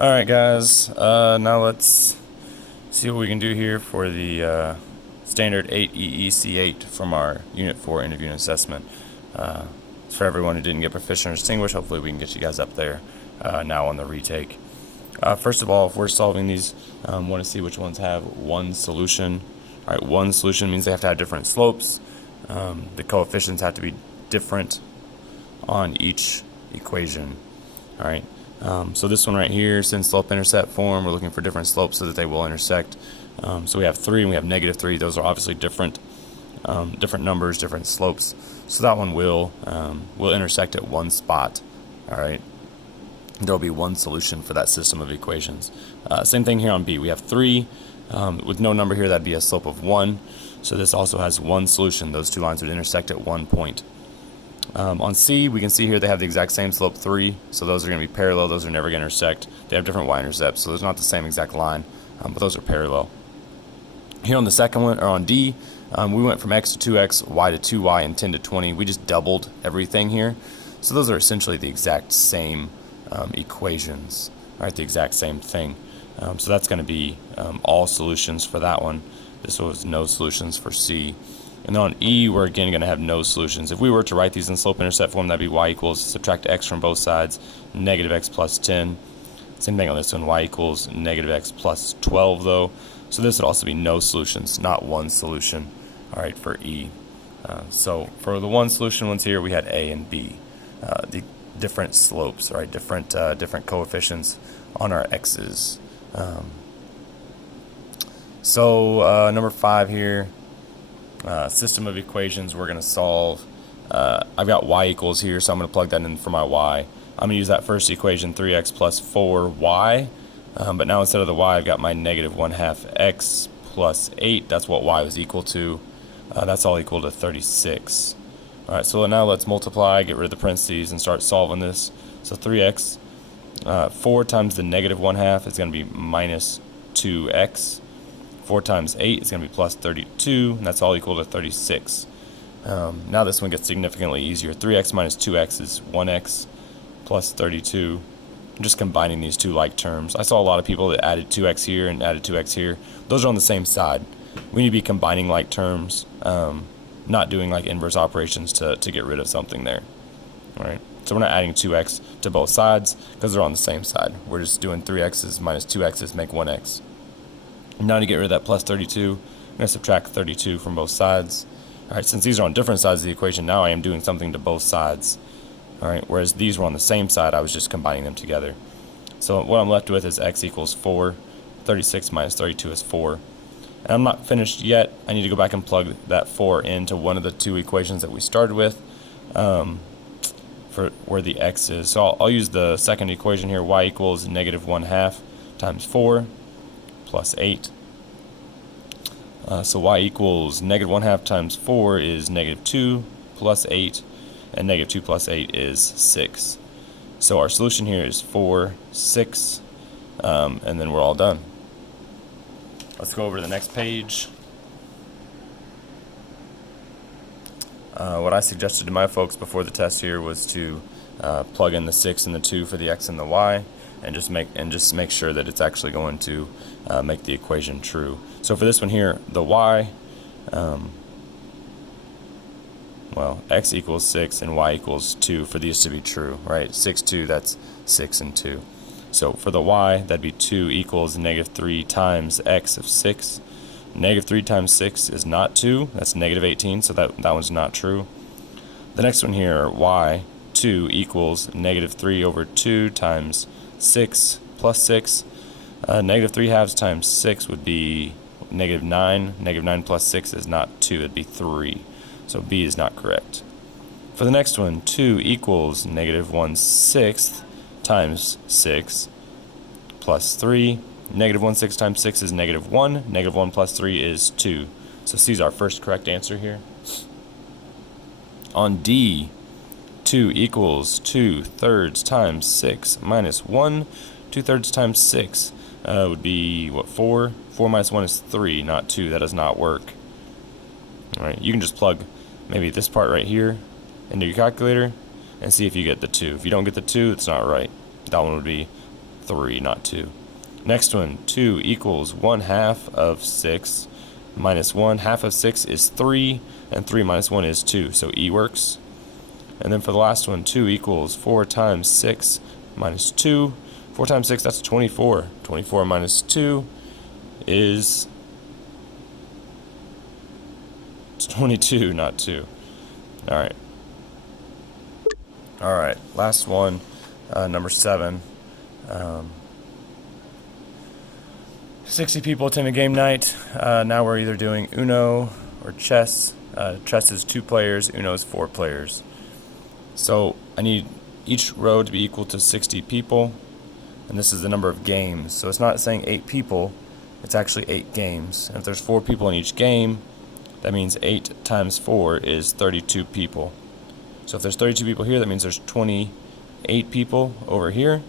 Alright guys, now let's see what we can do here for the standard 8 EEC8 from our Unit 4 interview and assessment. For everyone who didn't get Proficient or Distinguished, hopefully we can get you guys up there now on the retake. First of all, if we're solving these, want to see which ones have one solution. Alright, one solution means they have to have different slopes. The coefficients have to be different on each equation. Alright. So this one right here, since slope-intercept form, we're looking for different slopes so that they will intersect. So we have 3 and we have -3. Those are obviously different numbers, different slopes. So that one will intersect at one spot. All right. There will be one solution for that system of equations. Same thing here on B. We have 3 with no number here. That'd be a slope of 1. So this also has one solution. Those two lines would intersect at one point. On C, we can see here they have the exact same slope 3, so those are going to be parallel. Those are never going to intersect. They have different y-intercepts, so there's not the same exact line, but those are parallel. Here on the second one, or on D, we went from x to 2x, y to 2y, and 10 to 20. We just doubled everything here, so those are essentially the exact same equations, right? The exact same thing. So that's going to be all solutions for that one. This was no solutions for C. And then on E, we're again going to have no solutions. If we were to write these in slope-intercept form, that'd be y equals, subtract x from both sides, -x plus 10. Same thing on this one, y equals -x plus 12 though. So this would also be no solutions, not one solution, all right, for E. So for the one solution ones here, we had A and B. The different slopes, right, different coefficients on our x's. Number 5 here. System of equations we're going to solve. I've got y equals here, so I'm going to plug that in for my y. I'm going to use that first equation, 3x plus 4y, but now instead of the y, I've got my -1/2 x plus 8. That's what y was equal to. That's all equal to 36. Alright, so now let's multiply, get rid of the parentheses, and start solving this. So 3x, 4 times the -1/2 is going to be minus 2x. 4 times 8 is going to be plus 32, and that's all equal to 36. Now this one gets significantly easier. 3x minus 2x is 1x plus 32. I'm just combining these two like terms. I saw a lot of people that added 2x here and added 2x here. Those are on the same side. We need to be combining like terms, not doing like inverse operations to get rid of something there. All right. So we're not adding 2x to both sides because they're on the same side. We're just doing 3x's minus 2x's make 1x. Now to get rid of that plus 32, I'm going to subtract 32 from both sides. Alright, since these are on different sides of the equation, now I am doing something to both sides. Alright, whereas these were on the same side, I was just combining them together. So what I'm left with is x equals 4. 36 minus 32 is 4. And I'm not finished yet. I need to go back and plug that 4 into one of the two equations that we started with for where the x is. So I'll use the second equation here, y equals -1/2 times 4. Plus 8. So y equals -1/2 times 4 is -2 plus 8, and -2 plus 8 is 6. So our solution here is 4, 6, and then we're all done. Let's go over to the next page. What I suggested to my folks before the test here was to plug in the 6 and the 2 for the x and the y, and just make sure that it's actually going to make the equation true. So for this one here, the y, x equals 6 and y equals 2 for these to be true, right? 6, 2, that's 6 and 2. So for the y, that'd be 2 equals -3 times x of 6. -3 times 6 is not 2, that's -18, so that one's not true. The next one here, y, 2 equals -3 over 2 times 6 plus 6. -3/2 times 6 would be -9. -9 plus 6 is not 2, it'd be 3. So B is not correct. For the next one, 2 equals -1/6 times 6 plus 3. -1/6 times 6 is -1. -1 plus 3 is 2. So C is our first correct answer here. On D, 2 equals 2/3 times 6 minus 1. 2/3 times 6 would be, what, 4? 4 minus 1 is 3, not 2. That does not work. Alright, you can just plug maybe this part right here into your calculator and see if you get the 2. If you don't get the 2, it's not right. That one would be 3, not 2. Next one, 2 equals 1/2 of 6 minus 1. Half of 6 is 3, and 3 minus 1 is 2, so E works. And then for the last one, 2 equals 4 times 6 minus 2. 4 times 6, that's 24. 24 minus 2 is 22, not 2. Alright. Alright, last one, number 7. 60 people attend a game night. Now we're either doing Uno or chess. Chess is 2 players, Uno is 4 players. So I need each row to be equal to 60 people, and this is the number of games. So it's not saying 8 people, it's actually 8 games. And if there's 4 people in each game, that means 8 times 4 is 32 people. So if there's 32 people here, that means there's 28 people over here.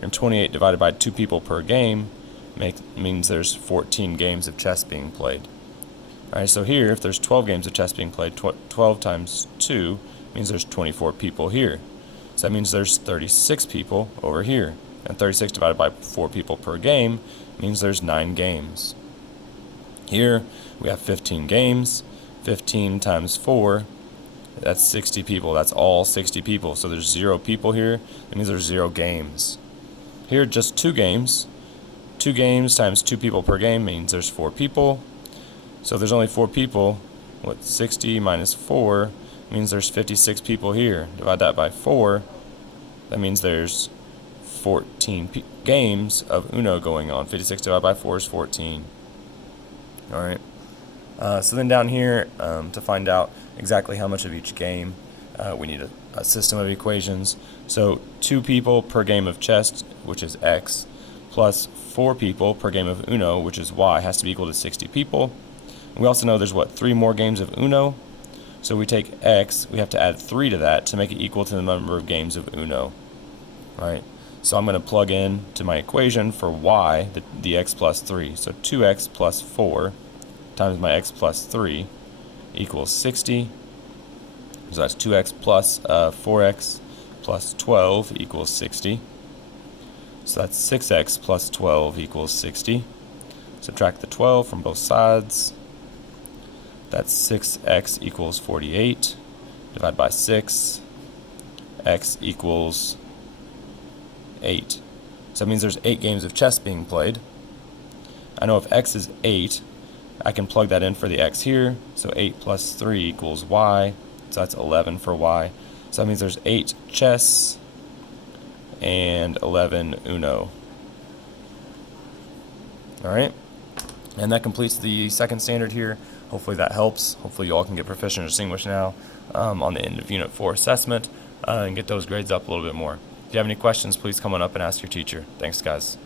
And 28 divided by 2 people per game means there's 14 games of chess being played. Alright, so here, if there's 12 games of chess being played, 12 times 2 means there's 24 people here. So that means there's 36 people over here. And 36 divided by 4 people per game means there's 9 games. Here, we have 15 games. 15 times 4, that's 60 people. That's all 60 people. So there's 0 people here. That means there's 0 games. Here, just 2 games. 2 games times 2 people per game means there's 4 people. So if there's only 4 people, 60 minus 4 means there's 56 people here. Divide that by 4, that means there's 14 games of Uno going on. 56 divided by 4 is 14. Alright. So then down here, to find out exactly how much of each game, we need a system of equations. So 2 people per game of chess, which is X, plus 4 people per game of Uno, which is Y, has to be equal to 60 people. We also know there's 3 more games of Uno. So we take X, we have to add 3 to that to make it equal to the number of games of Uno. Right? So I'm going to plug in to my equation for Y, the X plus 3. So 2X plus 4 times my X plus 3 equals 60. So that's 2X plus 4X plus 12 equals 60. So that's 6X plus 12 equals 60. Subtract the 12 from both sides. That's 6x equals 48. Divide by 6. X equals 8. So that means there's 8 games of chess being played. I know if x is 8, I can plug that in for the x here. So 8 plus 3 equals y. So that's 11 for y. So that means there's 8 chess and 11 Uno. Alright. And that completes the second standard here. Hopefully that helps. Hopefully you all can get Proficient or Distinguished now on the end of Unit 4 assessment and get those grades up a little bit more. If you have any questions, please come on up and ask your teacher. Thanks, guys.